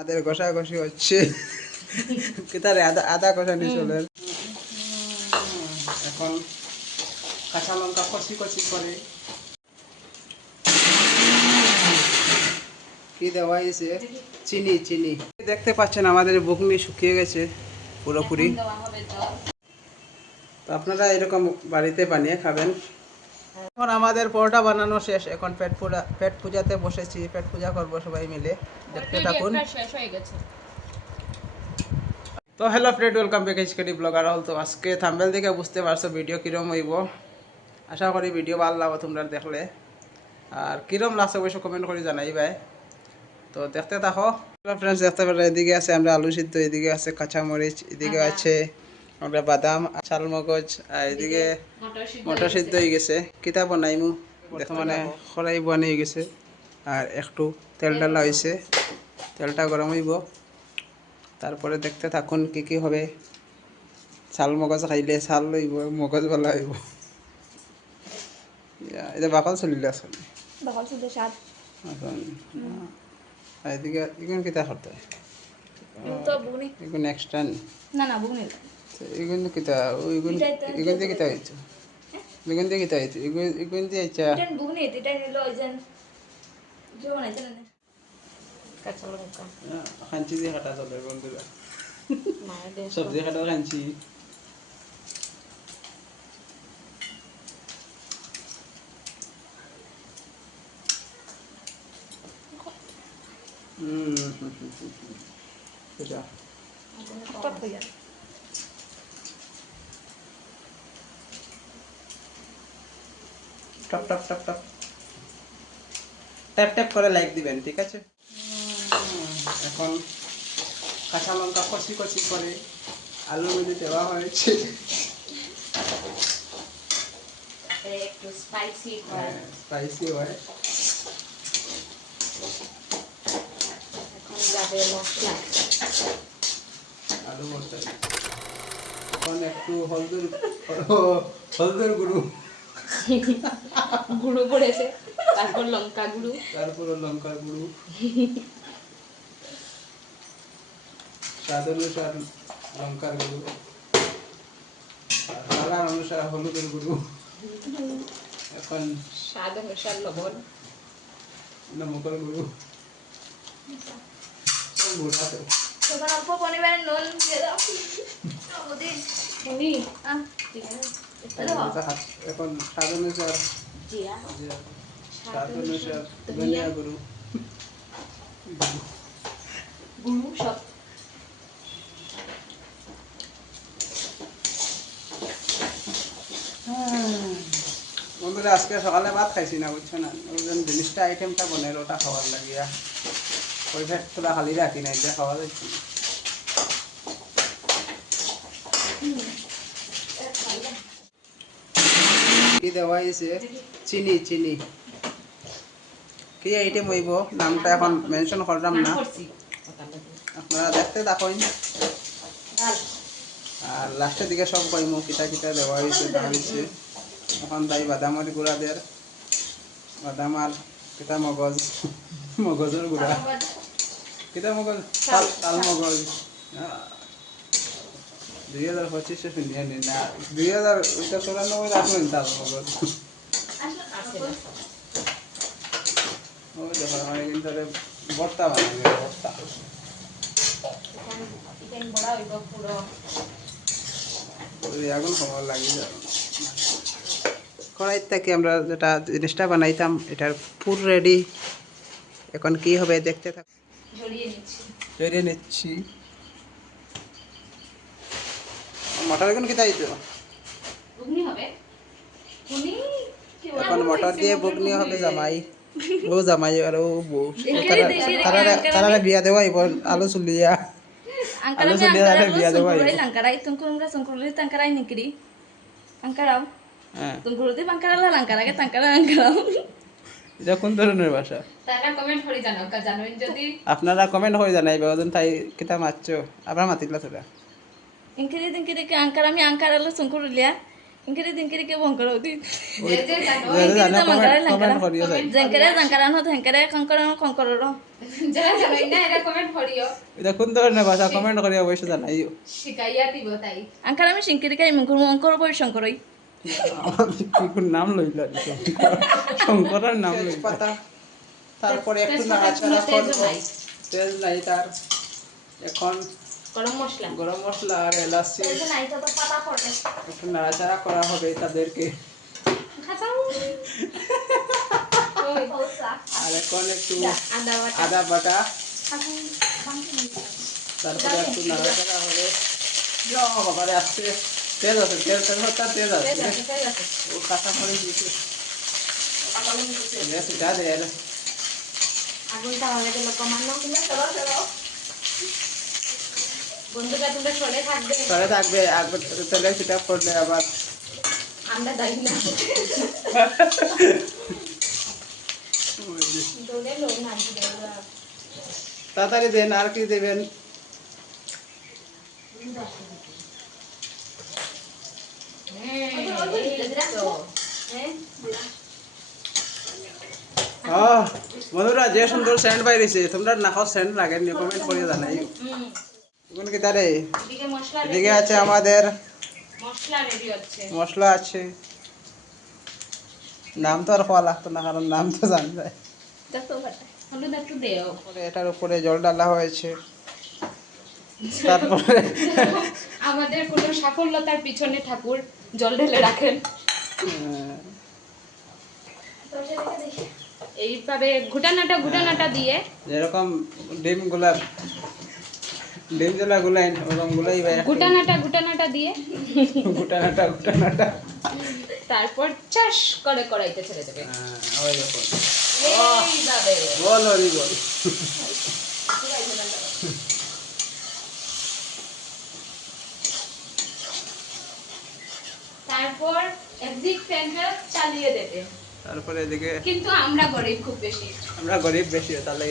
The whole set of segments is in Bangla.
আমাদের ঘষাঘষি হচ্ছে। কিতারে আদা আদা কষানি চলে এখন কাঁচা লঙ্কা কষি কষি করে। কি দেওয়া হয়েছে? চিনি চিনি। দেখতে পাচ্ছেন আমাদের বুকনি শুকিয়ে গেছে পুরোপুরি। তো আপনারা এরকম বাড়িতে বানিয়ে খাবেন। এখন আমাদের পরোটা বানানো শেষ। এখন পেট পূজা পেট পূজাতে বসেছি পেট পূজা করব সবাই মিলে। দেখতে থাকুন। শেষ হয়ে গেছে। তো hello friend welcome back HKD blogger হল তো আজকে থাম্বেল দেখে বুঝতে পারছ ভিডিও কিরম হইব। আশা করি ভিডিও ভালো লাগবে তোমরা দেখলে। আর কিরম লাগছে অবশ্য কমেন্ট করে জানাই ভাই। তো দেখতে থাকো। ফ্রেন্ডস দেখতে পারো এদিকে আছে আমরা আলু সিদ্ধ এদিকে আছে কাঁচামরিচ এদিকে আছে আমরা বাদাম চাল মগজ এদিকে মটর সিদ্ধ হয়ে গেছে। কিতা বনাইমু বর্তমানে খরাই বনে হয়ে গেছে। আর একটু তেল ডালা হয়েছে তেলটা গরম হইব তারপরে দেখতে থাকুন কি কি হবে। চাল মগজ খাইলে চাল লইব মগজ বলা হইব এটা বাকল চলিলে আসলে বাকল সিদ্ধ স্বাদ এদিকে এগুলো কিতা করতে তো এগুলো নেক্সট টাইম না না বুনি এগুলো কিতা এগুলো এগুলো দিয়ে কিতা হয়েছে এগুলো দিয়ে কিতা হয়েছে এগুলো এগুলো দিয়ে আচ্ছা এটা বুনি এটা নিল ওই যে যে বানাইছে না কাঁচা লঙ্কা খাঞ্চি দিয়ে কাটা চলে বন্ধুরা মায়ের দেশ সবজি কাটার খাঞ্চি সেটা কত হইয়া top top top top. Tap tap করে লাইক দিবেন ঠিক আছে? এখন কাঁচা লঙ্কা কষি কষি করে আলু মিলি দেওয়া হয়েছে। একটু স্পাইসি হয়। স্পাইসি হয়। এখন যাবে মশলা। আলু মশলা। এখন একটু হলদুর হলদুর গুঁড়ো। গুঁড়ো করেছে তারপর লঙ্কা গুঁড়ো তারপর লঙ্কার গুঁড়ো স্বাদ অনুসার লঙ্কার গুঁড়ো কালার অনুসার হলুদের গুঁড়ো এখন স্বাদ অনুসার লবণ। নমকের গুঁড়ো সব গুঁড়া তো তখন অল্প পরিমাণে নুন দিয়ে দাও। বুনি আহ ঠিক আছে এখন জিরা, ধনিয়া গুঁড়ো গুঁড়ো সব বন্ধুরা আজকে সকালে ভাত খাইছি না বুঝছ না? ওই জন্য জিনিসটা আইটেমটা বনের ওটা খাবার লাগিয়া। ওই ফেট তোরা খালি রাখি না এটা খাওয়া যাচ্ছে কি দেওয়া হয়েছে। চিনি চিনি। কি আইটেম হইব? নামটা এখন মেনশন করলাম না। আপনারা দেখতে দেখুন আর লাস্টের দিকে সব কইমু কিতা কিতা দেওয়া হয়েছে দেওয়া হয়েছে। এখন তাই বাদামের গুঁড়া দের বাদাম আর কিতা মগজ? মগজের গুঁড়া। কিতা মগজ? তাল মগজ। দুই হাজার পঁচিশে শুনিয়ে নি না দুই হাজার ওইটা চৌরানব্বই রাখলেন তাল মগজ ওই দেখো বানাবে বড়া হইব পুরো ওই আগুন খবর লাগিয়ে যাবে কড়াই থেকে আমরা যেটা জিনিসটা বানাইতাম এটার পুর রেডি এখন কি হবে দেখতে থাক নিচ্ছি। তৈরি নিচ্ছি। মটর এখন কোথায় তো বুগনি হবে। বুগনি এখন মটর দিয়ে বুগনি হবে জামাই। ও জামাই আর ও বউ। তারা বিয়া দেওয়া এবার আলো চুলিয়া। আলো চুলিয়া তারা বিয়া দেওয়া লঙ্কারাই তুমি তোমরা সংকুল তাঙ্কারাই নিকিরি। লঙ্কারাও। আপনারা কমেন্ট হয়ে জানাই মাতিল থাকা বং করো দি যদি জানে কমেন্ট কমেন্ট করিও যাই জেঙ্কেরে জঙ্কারান হত হেঙ্কেরে কঙ্কর কঙ্কর না এটা কমেন্ট করিও এটা কোন ধরনের ভাষা কমেন্ট করি অবশ্যই জানাইও শিখাইয়া দিব তাই আঙ্কার আমি সিংকিরি কাই মুখ অঙ্কর বই শঙ্করই আমাদের কি কোন নাম লইল? শঙ্করের নাম লইল পাতা তারপরে একটু নাড়াচাড়া করব তেল নাই তার এখন গরম মশলা। গরম মশলা আর এলাচি। নাই তো পাতা পড়ে। একটু নাড়াচাড়া করা হবে তাদেরকে। আর এখন একটু আদা বাটা। তারপরে একটু নাড়াচাড়া হবে। বাবারে আসছে তেল আছে তেল তেল হত্যা তেল আছে। ও কাঁচা করে দিয়েছে আগুনটা হয়ে গেল কমানো। বন্ধুরা তোমরা থাকবে। সরে থাকবে সেটা করলে আবার। আমরা দাই না। তাড়াতাড়ি দেন আর কি দেবেন? আহ, বন্ধুরা যে সুন্দর স্যান্ড বাইরেছে তোমরা নাকাও স্যান্ড লাগেন কমেন্ট করে জানাই এখন তারে? এদিকে আছে আমাদের মশলা আছে। নাম তো আর খাওয়া লাগতো না কারণ নাম তো জানা যায়। এটার উপরে জল ডালা হয়েছে। তারপরে আমাদের কোনো সাফল্যতার পিছনে ঠাকুর জল ঢেলে রাখেন। এইভাবে ঘুটানাটা ঘুটানাটা দিয়ে যেরকম ডিম গুলা ডিম গুলাই ওরকম গুলাই বাইরে ঘুটানাটা ঘুটানাটা দিয়ে। গুটানাটা গুটানাটা তারপর চাষ করে কড়াইতে ছেড়ে দেবে। আহ, ওই দেখুন এইভাবে বল হরি বল। তারপর একদিক ফ্যানটা চালিয়ে দেবে। তারপরে এদিকে কিন্তু আমরা গরিব খুব বেশি। আমরা গরিব বেশি তাহলে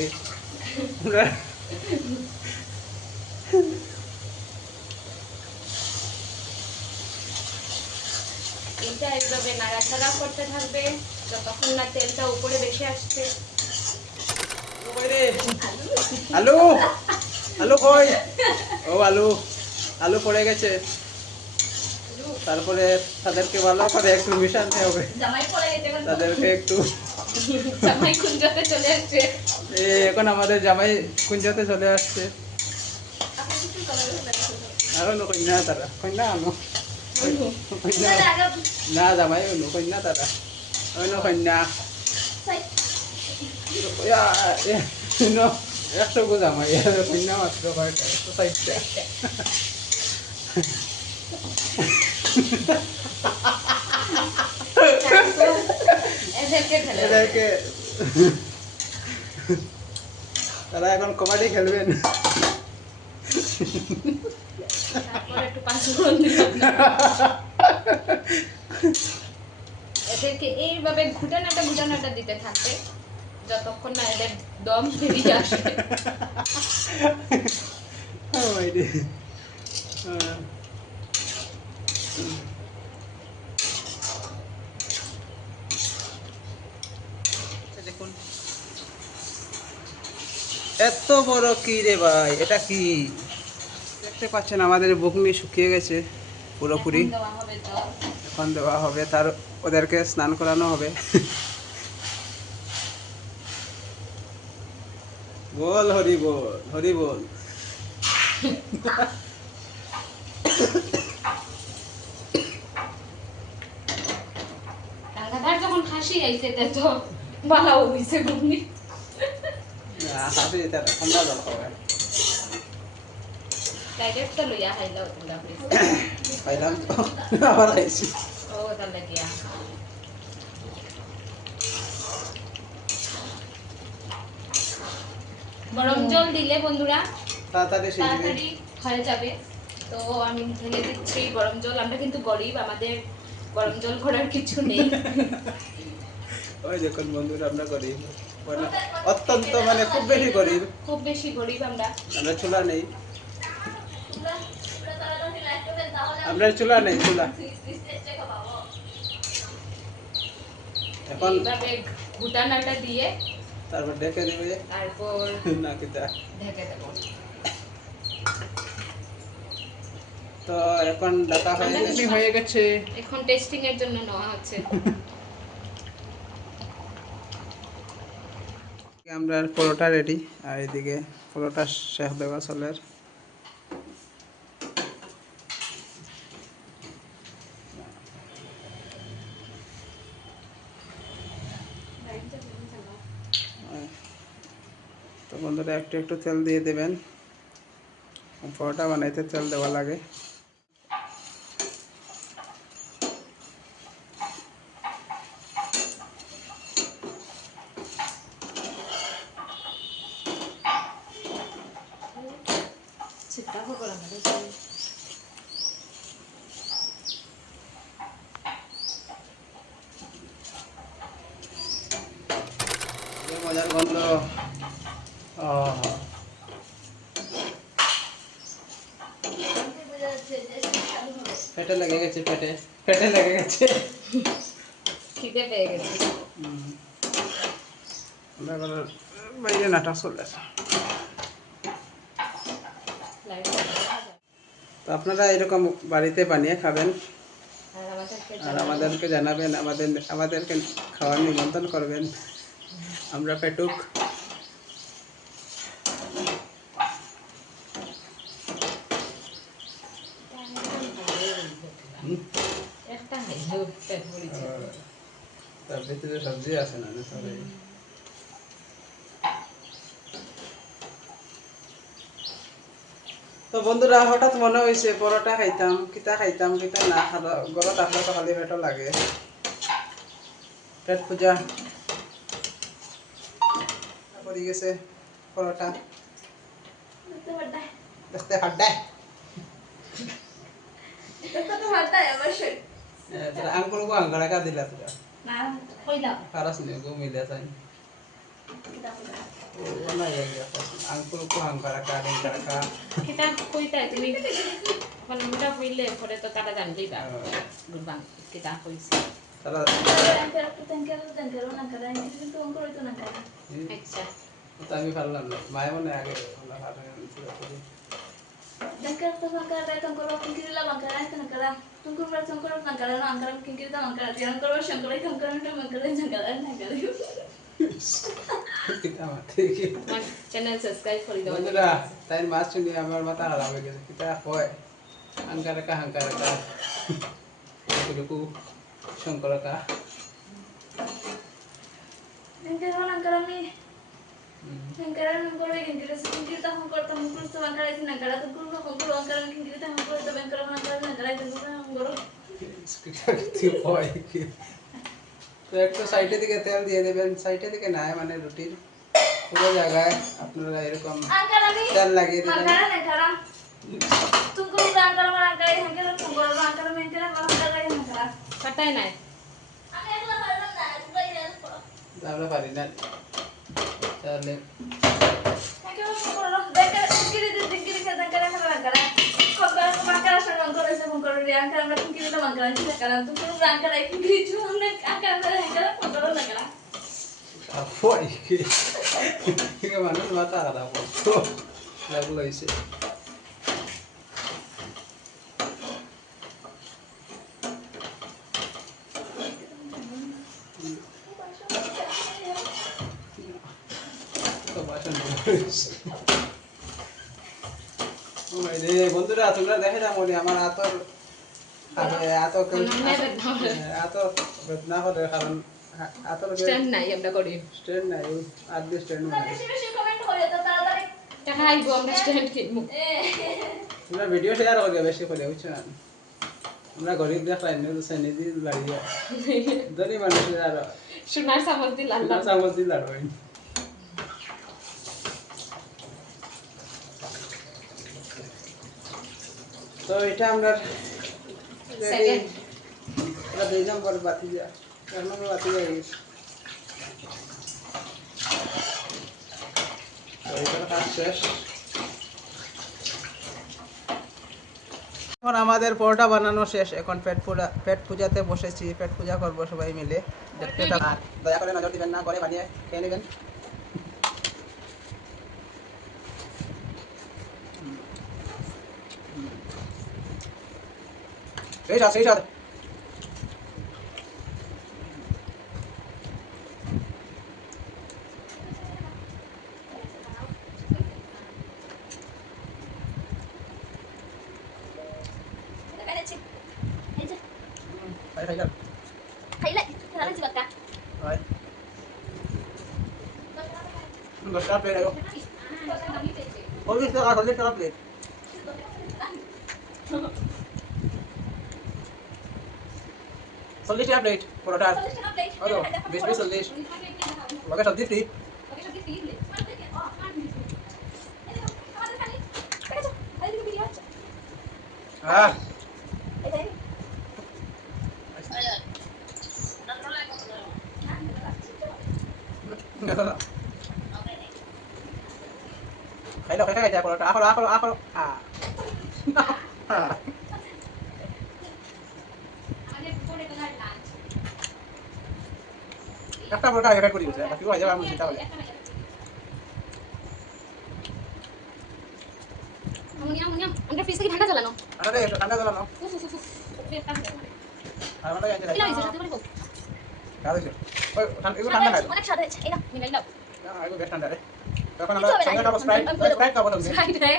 আমরা এটা এইভাবে নাড়াচাড়া করতে থাকবে যতক্ষণ না তেলটা উপরে বেশি আসছে। আলু? আলু কই? ও আলু। আলু পড়ে গেছে। তারপরে তাদেরকে ভালো করে একটু মিশাতে হবে। তাদেরকে একটু এখন আমাদের জামাই কুঞ্জতে চলে আসছে। আরও নো কন্যা তারা। কন্যা আনো। না জামাই অনু কন্যা তারা অন্য কন্যা একশো গো জামাই কন্যা মাত্র কয়টা একশো ঢেলে তারা এখন কবাডি খেলবেন। তারপর একটু পাঁচফোড়ন দিলাম। এদেরকে এইভাবে ঘুটানাটা ঘুটানাটা দিতে থাকবে যতক্ষণ না এদের দম বেরিয়ে আসে। দেখুন। এত বড় কি রে ভাই? এটা কি? দেখতে পাচ্ছেন আমাদের বকনি শুকিয়ে গেছে পুরোপুরি। এখন দেওয়া হবে তার ওদেরকে স্নান করানো হবে। বল হরি বল হরি বল। যখন খাসি আইছে তে বালাও হইছে ঘুমনি হাতে যেতে ঠান্ডা জল খাওয়া। ডাইরেক্ট লইয়া খাইলাও তোমরা খাইলাম তো আবার খাইছি ও তাহলে গিয়া গরম জল দিলে বন্ধুরা তাড়াতাড়ি তাড়াতাড়ি হয়ে যাবে। তো আমি ঢেলে দিচ্ছি গরম জল। আমরা কিন্তু গরিব আমাদের গরম জল করার কিছু নেই। ওই দেখুন বন্ধুরা আমরা গরিব। মানে অত্যন্ত মানে খুব বেশি গরিব। খুব বেশি গরিব আমরা। আমরা চুলা নেই। আপনার চুলা নেই চুলা। এখন ঘুটানাটা দিয়ে তারপর ডেকে দিবে। তারপর না কিতা ঢেকে দেবো। তো এখন হয়ে গেছে। হয়ে গেছে? এখন টেস্টিং এর জন্য নেওয়া হচ্ছে। আমরা পরোটা রেডি আর এদিকে পরোটা শেখ দেওয়া চলের। বন্ধুরা একটু একটু তেল দিয়ে দেবেন। পরোটা বানাইতে তেল দেওয়া লাগে। মজার গন্ধ। পেটে লেগে গেছে পেটে। পেটে লেগে গেছে। খিদে পেয়ে গেছে। হুম। আমরা এবার বাইরে নাটক চলে তো আপনারা এরকম বাড়িতে বানিয়ে খাবেন। আর আমাদেরকে আর আমাদেরকে জানাবেন আমাদের আমাদেরকে খাওয়ার নিমন্ত্রণ করবেন। আমরা পেটুক একটা হাইলো পেট ভরেছে তার ভিতরে সবজি আছে না সবাই? তো বন্ধুরা হঠাৎ মনে হয়েছে পরোটা খাইতাম কিতা খাইতাম কিতা না খালো গরত আসলে তো খালি পেটও লাগে। পেট পূজা পড়ে গেছে পরোটা দেখতে হাড্ডায় আঙ্কুল আঙ্কারা কা দিলা তোরা পারাস নি গো মিলে তাই ও না গেল আঙ্কুল গো আঙ্কারা কা আঙ্কারা কা। কিতা কইতা তুমি। মানে মোটা হইলে পরে তো তারা জানতেই পারো গুরবান কিতা কইছে। তারা আচ্ছা। তো আমি পারলাম না মায়ের মনে আগে আমরা ভালো ছিল কিতা মাতে কি আমার চ্যানেল সাবস্ক্রাইব করে দাও বন্ধুরা তাই মাছ শুনি আমার মাথা খারাপ হয়ে গেছে কিতা হয় আঙ্কারা কা আঙ্কারা কা কুলুকু শঙ্কর কা Angkaran mengkoro yang Angkara nungkol baik angkara setinggi kita hongkol tamu kurus tu angkara itu negara tu kurus hongkol angkara mungkin kita hongkol tu angkara angkara negara itu kurus hongkol. Sekitar itu boy. तो एक तो साइटे दिखे तेल दिए देवेन साइटे दिखे ना है माने रोटी पूरा जगह है अपने लाइर कम तेल लगे दे मखाना नहीं खरा तुमको उड़ा कर मारा गए हम के तुम बोल रहा कर मैं तेरा बाहर कर गए हम खरा कटाई नहीं हम एक बार ना दाल पर दाल पर ना হয় ঠিক মানুষ মাথা খারাপ লাগল হয়েছে তো বাসন ধুয়ে হয়েছে। ও ভাই রে, বন্ধুরা তোমরা দেখে যাও মনে আমার আতর অনন্যায় বেদনা করে। আতর বেদনা করে কারণ আতর স্ট্যান্ড নাই আমরা করি। স্ট্যান্ড নাই আর দিয়ে স্ট্যান্ড নাই। বেশি বেশি কমেন্ট করে তো তাড়াতাড়ি টাকা আইব আমরা স্ট্যান্ড কিনবো। তোমরা ভিডিও শেয়ার করে বেশি করে বুঝছ না? আমরা গরিব দেখ লাইন শ্রেণি দিয়ে বাড়িয়ে ধনী মানুষের আর সোনার চামচ দিল আল্লাহ চামচ দিল আর ওই তো এটা আমরা এটা দুই নম্বর বাতি যা এক নম্বর বাতি যা গেছে তো এটার শেষ। এখন আমাদের পরোটা বানানো শেষ। এখন পেট পূজা পেট পূজাতে বসেছি পেট পূজা করব সবাই মিলে। দেখতে দয়া করে নজর দিবেন না করে বানিয়ে খেয়ে নেবেন। সেই সাথ সেই সাথ খাইছি এই যে খাই খাই যান খাইলে খাইছি বাক্কা হয় দশটা প্লেট আয়ো চল্লিশ টাকা চল্লিশ টাকা প্লেট চল্লিশ টাকা প্লেট পরোটার হলো বিশ বিশ চল্লিশ লগে সবজি ফ্রি হ্যাঁ খাইলো খাই খাই যায় পরোটা আখরো আখরো আখরো আ একটা পরোটা আগে করে দিয়েছে বাকি হয়ে যাবে আমি চিন্তা করি ঠান্ডা চালানো আরে ঠান্ডা জল আর যাই কি সাথে করে হোক কাজ ওই ঠান্ডা এগুলো অনেক স্বাদ এই না মিলাই দাও না এগুলো বেশ ঠান্ডা রে। তখন আমরা সঙ্গে খাব স্প্রাইট স্প্রাইট খাব না স্প্রাইট রে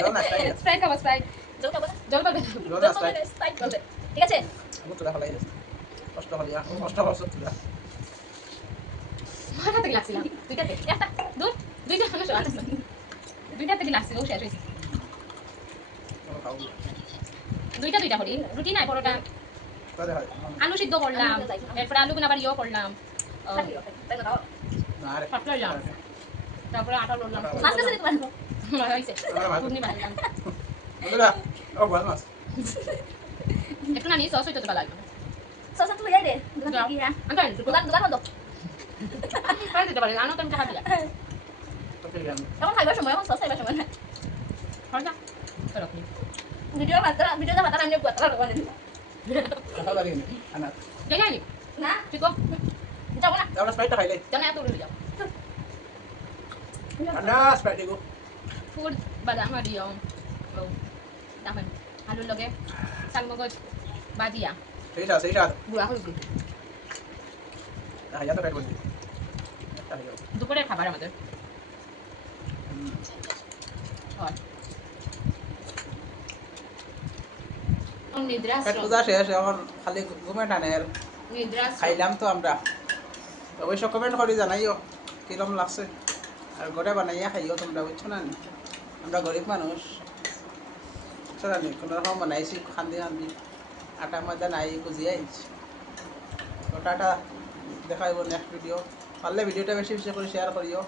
দাও না স্প্রাইট স্প্রাইট খাব স্প্রাইট জল খাব জল পাবে? জল জল না খাব স্প্রাইট না ঠিক আছে? আমি তো দেখা লাগে কষ্ট কষ্ট হল সত্যি থেকে লাগছিল দুইটাতে একটা দুই দুইটা দুইটা থেকে লাগছিল শেষ হয়েছে দুইটা দুইটা করি। রুটি নাই পরোটা। তাহলে আলু সিদ্ধ করলাম। এরপরে আলু আবার ইয়ে করলাম। তারপরে আটা ও ভালো একটু না নিয়ে সস হইতে তো লাগবে সসা তুই যাই দে। দোকান কি হ্যাঁ পারি দোকান দোকান পারি দিতে পারি আনো তো আমি টাকা দিলাম এখন খাইবার সময় এখন সস খাইবার সময় না খরচা এরকম ভিডিও মাত্রা ভিডিওটা মাত্রা আমি বুঝতে পারব না ভালো লাগে আনা যাই যাই না ঠিক আছে যাব না আমরা স্প্রাইটটা খাইলে জানা এত উড়ে যাও ঠান্ডা স্প্রাইট এগো ফুড বাদাম আর ইয়ং তারপর আলুর লগে শাকমগজ বাজিয়া সেই সাথ সেই সাথ গুঁড়া বলছি। দুপুরের খাবার আমাদের। নিদ্রা শেষ এখন খালি ঘুমে টানে আর। খাইলাম তো আমরা। অবশ্য কমেন্ট করে জানাইও কিরম লাগছে। আর ঘরে বানাইয়া খাইও তোমরা বুঝছ না? আমরা গরিব মানুষ। বুঝছ না? কোনো রকম বানাইছি খান্দি খান্দি। আটা ময়দা নাই কুজিয়ে আইছি তো টাটা দেখাইব নেক্সট ভিডিও পারলে ভিডিওটা বেশি বেশি করে শেয়ার করিও।